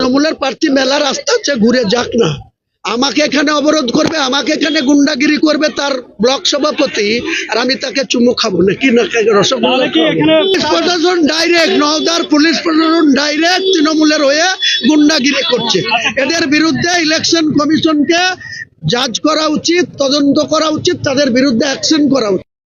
তৃণমূলের প্রার্থী মেলা রাস্তা হচ্ছে, ঘুরে যাক না। আমাকে এখানে অবরোধ করবে, আমাকে এখানে গুন্ডাগিরি করবে তার ব্লক সভাপতি, আর আমি তাকে চুমু খাবো না কি না? রসগোল্লা পুলিশ প্রশাসন ডাইরেক্ট, নওদার পুলিশ প্রশাসন ডাইরেক্ট তৃণমূলের হয়ে গুন্ডাগিরি করছে। এদের বিরুদ্ধে ইলেকশন কমিশনকে জাজ করা উচিত, তদন্ত করা উচিত, তাদের বিরুদ্ধে অ্যাকশন করা উচিত।